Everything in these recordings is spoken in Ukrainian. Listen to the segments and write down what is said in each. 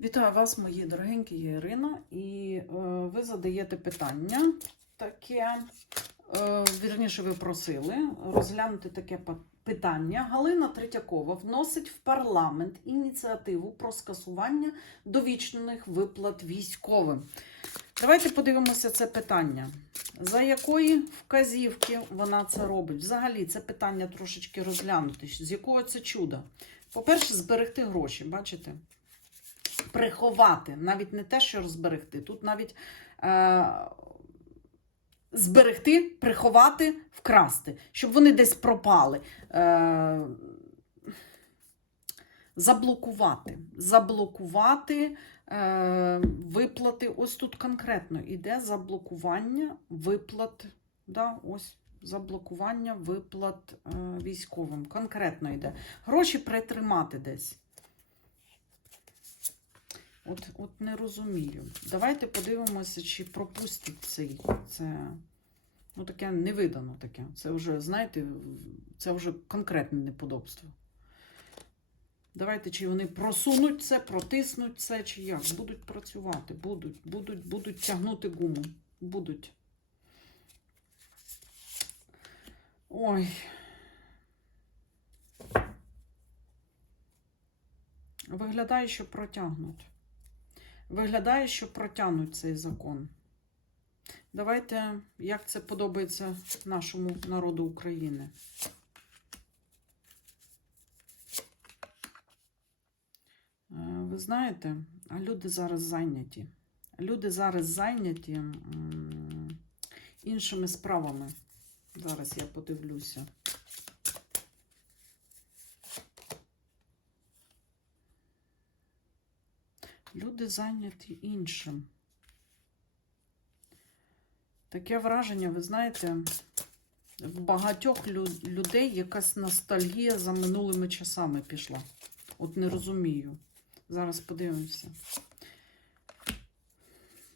Вітаю вас, мої дорогенькі, я Ірина, і е, ви задаєте питання таке, е, вірніше, ви просили розглянути таке питання. Галина Третьякова вносить в парламент ініціативу про скасування довічних виплат військовим. Давайте подивимося це питання. За якої вказівки вона це робить? Взагалі, це питання трошечки розглянути. З якого це чуда? По-перше, зберегти гроші, бачите? Приховати, навіть не те, що розберегти. Тут навіть е, зберегти, приховати, вкрасти, щоб вони десь пропали. Е, заблокувати. Заблокувати е, виплати. Ось тут конкретно іде заблокування виплат. Да, ось. Заблокування виплат е, військовим. Конкретно йде. Гроші притримати десь. От, от не розумію. Давайте подивимося, чи пропустять цей. Це ну, таке не видано таке. Це вже, знаєте, це вже конкретне неподобство. Давайте, чи вони просунуть це, протиснуть це, чи як. Будуть працювати, будуть, будуть, будуть тягнути гуму. Будуть. Ой. Виглядає, що протягнуть. Виглядає, що протягнуть цей закон. Давайте, як це подобається нашому народу України. Е, Ви знаєте, а люди зараз зайняті. Люди зараз зайняті іншими справами. Зараз я подивлюся. Люди зайняті іншим. Таке враження, ви знаєте, в багатьох людей якась ностальгія за минулими часами пішла. От не розумію. Зараз подивимося.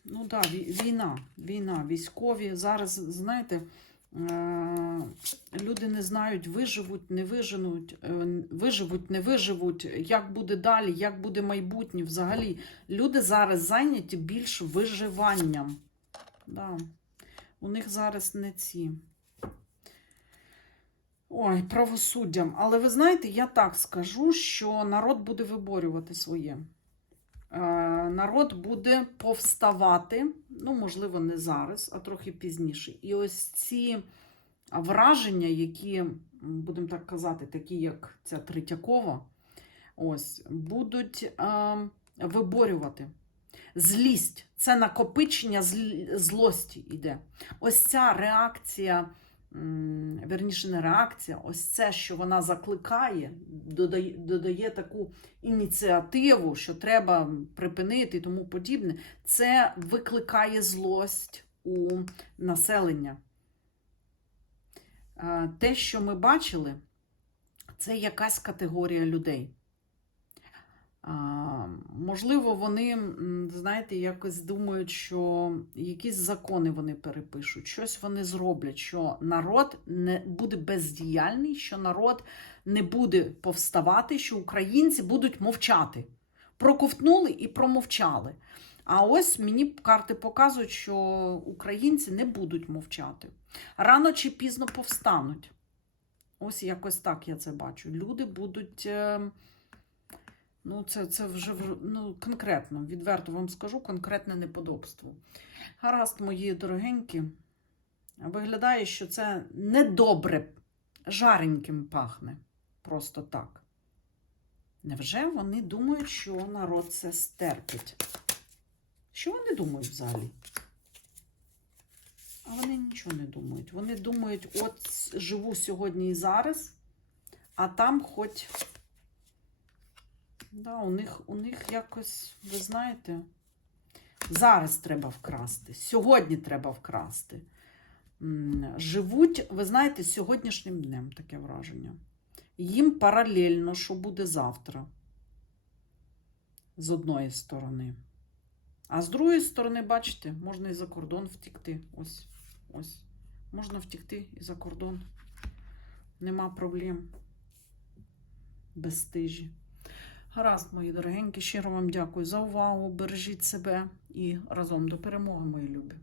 Ну так, да, війна, війна, військові. Зараз, знаєте, е, знають, виживуть, не виженуть, е, виживуть, не виживуть, як буде далі, як буде майбутнє. Взагалі, люди зараз зайняті більш виживанням. Да. У них зараз не ці. Ой, правосуддям. Але ви знаєте, я так скажу, що народ буде виборювати своє. Е, народ буде повставати, ну, можливо, не зараз, а трохи пізніше. І ось ці враження, які, будемо так казати, такі, як ця Третьякова, ось, будуть е, виборювати. Злість це накопичення злості йде. Ось ця реакція, верніше, не реакція, ось це, що вона закликає, додає, додає таку ініціативу, що треба припинити і тому подібне, це викликає злость у населення. Е, Те, що ми бачили, це якась категорія людей. Можливо, вони, знаєте, якось думають, що якісь закони вони перепишуть, щось вони зроблять, що народ не буде бездіяльний, що народ не буде повставати, що українці будуть мовчати. Проковтнули і промовчали. А ось мені карти показують, що українці не будуть мовчати. Рано чи пізно повстануть. Ось якось так я це бачу. Люди будуть. е, Ну, це, це вже ну, конкретно, відверто вам скажу, конкретне неподобство. Гаразд, мої дорогенькі, виглядає, що це недобре, жареньким пахне. Просто так. Невже вони думають, що народ це стерпить? Що вони думають взагалі? А вони нічого не думають. Вони думають, от живу сьогодні і зараз, а там хоч. Да, у них, у них якось, ви знаєте, зараз треба вкрасти, сьогодні треба вкрасти. Живуть, ви знаєте, сьогоднішнім днем таке враження. Їм паралельно, що буде завтра. З одної сторони. А з другої сторони, бачите, можна і за кордон втікти. Ось, ось. Можна втікти і за кордон. Нема проблем. Безстижі. Гаразд, мої дорогенькі, щиро вам дякую за увагу. Бережіть себе і разом до перемоги, мої любі.